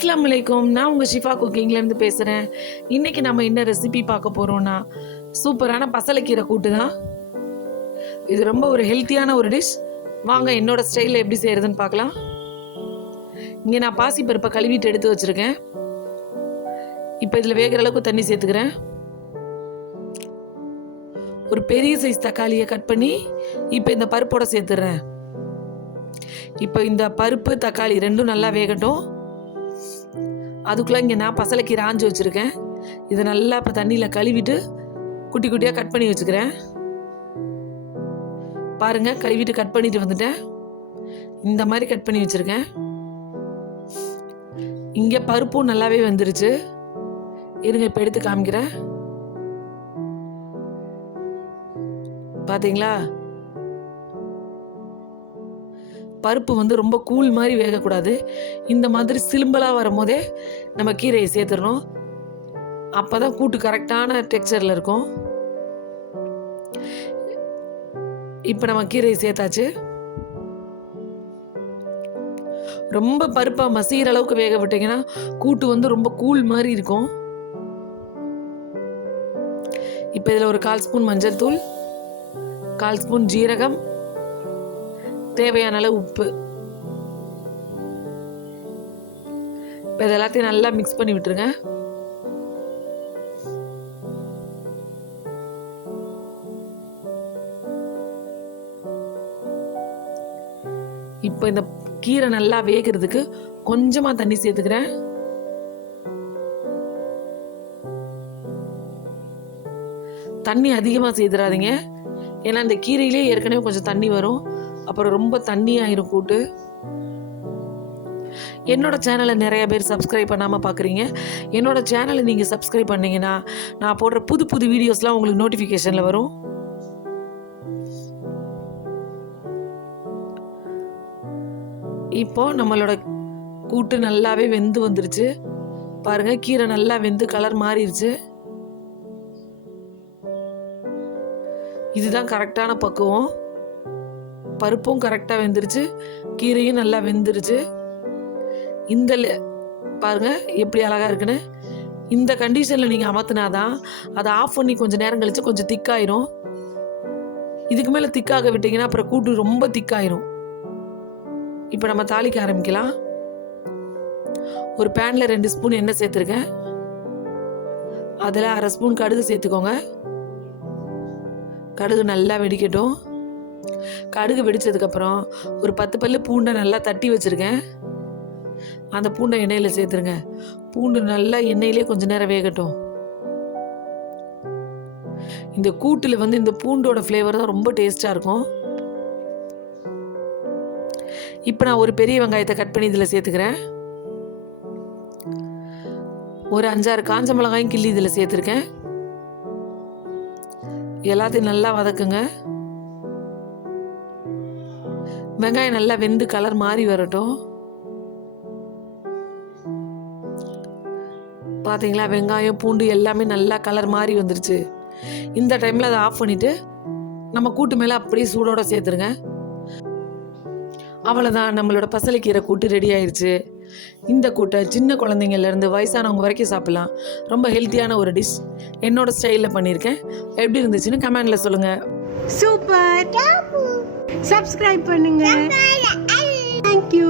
அஸ்லாம் வலைக்கும் நான் உங்கள் ஷிஃபா குக்கிங்லேருந்து பேசுகிறேன் இன்றைக்கி நம்ம என்ன ரெசிபி பார்க்க போகிறோன்னா சூப்பரான பசலைக்கீரை கூட்டு தான் இது ரொம்ப ஒரு ஹெல்த்தியான ஒரு டிஷ் வாங்க என்னோடய ஸ்டைலில் எப்படி செய்கிறதுன்னு பார்க்கலாம். இங்கே நான் பாசி பருப்பை கழுவிட்டு எடுத்து வச்சுருக்கேன். இப்போ இதில் வேகிற அளவுக்கு தண்ணி சேர்த்துக்கிறேன். ஒரு பெரிய சைஸ் தக்காளியை கட் பண்ணி இப்போ இந்த பருப்போட சேர்த்துடுறேன் இப்போ இந்த பருப்பு தக்காளி ரெண்டும் நல்லா வேகட்டும். அதுக்குள்ளே இங்கே நான் பசலைக்கீரை ஆஞ்சு வச்சுருக்கேன். இதை நல்லா இப்போ தண்ணியில் கழுவிட்டு குட்டி குட்டியாக கட் பண்ணி வச்சுக்கிறேன். பாருங்கள் கழுவிட்டு கட் பண்ணிட்டு வந்துட்டேன். இந்த மாதிரி கட் பண்ணி வச்சுருக்கேன். இங்கே பருப்பும் நல்லாவே வந்துருச்சு. இருங்க இப்போ எடுத்து காமிக்கிறேன். பார்த்தீங்களா பருப்பு வந்து ரொம்ப கூழ் மாதிரி வேகக்கூடாது. இந்த மாதிரி சிலும்பலாக வரும்போதே நம்ம கீரையை சேர்த்துடணும். அப்போ தான் கூட்டு கரெக்டான டெக்ஸ்டரில் இருக்கும். இப்போ நம்ம கீரையை சேர்த்தாச்சு. ரொம்ப பருப்பாக மசிகிற அளவுக்கு வேக விட்டீங்கன்னா கூட்டு வந்து ரொம்ப கூழ் மாதிரி இருக்கும். இப்போ இதில் ஒரு கால் ஸ்பூன் மஞ்சள் தூள் கால் ஸ்பூன் ஜீரகம் தேவையான அளவு உப்பு. இப்போ இது எல்லாத்தையும் நல்லா மிக்ஸ் பண்ணி விட்டுருங்க. இப்போ இந்த கீரை நல்லா வேகிறதுக்கு கொஞ்சமாக தண்ணி சேர்த்துக்கிறேன். தண்ணி அதிகமாக செய்துடாதீங்க ஏன்னா இந்த கீரையிலே ஏற்கனவே கொஞ்சம் தண்ணி வரும். அப்புறம் ரொம்ப தண்ணி ஆயிரும் கூட்டு என்னோட சேனலை நிறைய பேர் சப்ஸ்கிரைப் பண்ணாமல் பார்க்குறீங்க என்னோட சேனலை நீங்கள் சப்ஸ்கிரைப் பண்ணீங்கன்னா நான் போடுற புது புது வீடியோஸ்லாம் உங்களுக்கு நோட்டிஃபிகேஷனில் வரும். இப்போ நம்மளோட கூட்டு நல்லாவே வெந்து வந்துருச்சு. பாருங்க கீரை நல்லா வெந்து கலர் மாறிடுச்சு இதுதான் கரெக்டான பக்குவம். பருப்பும் கரெக்டாக வெந்துருச்சு. கீரையும் நல்லா வெந்துருச்சு. இந்த பாருங்கள் பாருங்க எப்படி அழகாக இருக்குன்னு. இந்த கண்டிஷனில் நீங்கள் அமர்த்தினாதான் அதை ஆஃப் பண்ணி கொஞ்சம் நேரம் கழித்து கொஞ்சம் திக்காயிரும். இதுக்கு மேலே திக்காக விட்டிங்கன்னா அப்புறம் கூட்டு ரொம்ப திக்காயிரும். இப்போ நம்ம தாளிக்க ஆரம்பிக்கலாம். ஒரு பேனில் ரெண்டு ஸ்பூன் எண்ணெய் சேர்த்துருக்கேன். அதில் அரை ஸ்பூன் கடுகு சேர்த்துக்கோங்க. கடுகு நல்லா வெடிக்கட்டும். கடுகு வெடிச்சதுக்கப்புறம் ஒரு பத்து பல்லு பூண்டை நல்லா தட்டி வச்சுருக்கேன். அந்த பூண்டை எண்ணெயில் சேர்த்துருங்க. பூண்டு நல்லா எண்ணெயிலே கொஞ்சம் நேரம் வேகட்டும். இந்த கூட்டில் வந்து இந்த பூண்டோட ஃப்ளேவர் தான் ரொம்ப டேஸ்ட்டாக இருக்கும். இப்போ நான் ஒரு பெரிய வெங்காயத்தை கட் பண்ணி இதில் சேர்த்துக்கிறேன். ஒரு அஞ்சாறு காஞ்ச மிளகாயும் கிள்ளி இதில் சேர்த்துருக்கேன். எல்லாத்தையும் நல்லா வதக்குங்க. வெங்காயம் நல்லா வெந்து கலர் மாறி வரட்டும். பார்த்தீங்களா வெங்காயம் பூண்டு எல்லாமே நல்லா கலர் மாறி வந்துருச்சு. இந்த டைமில் அதை ஆஃப் பண்ணிவிட்டு நம்ம கூட்டு மேலே அப்படியே சூடோடு சேர்த்துருங்க. அவ்வளோதான் நம்மளோட பசலைக்கீரை கூட்டு ரெடி ஆயிடுச்சு இந்த கூட்டை சின்ன குழந்தைங்கள்லேருந்து வயசானவங்க வரைக்கும் சாப்பிட்லாம். ரொம்ப ஹெல்த்தியான ஒரு டிஷ் என்னோட ஸ்டைலில் பண்ணியிருக்கேன். எப்படி இருந்துச்சுன்னு கமெண்டில் சொல்லுங்கள் சூப்பர் சப்ஸ்கிரைப் பண்ணுங்க. தேங்க்யூ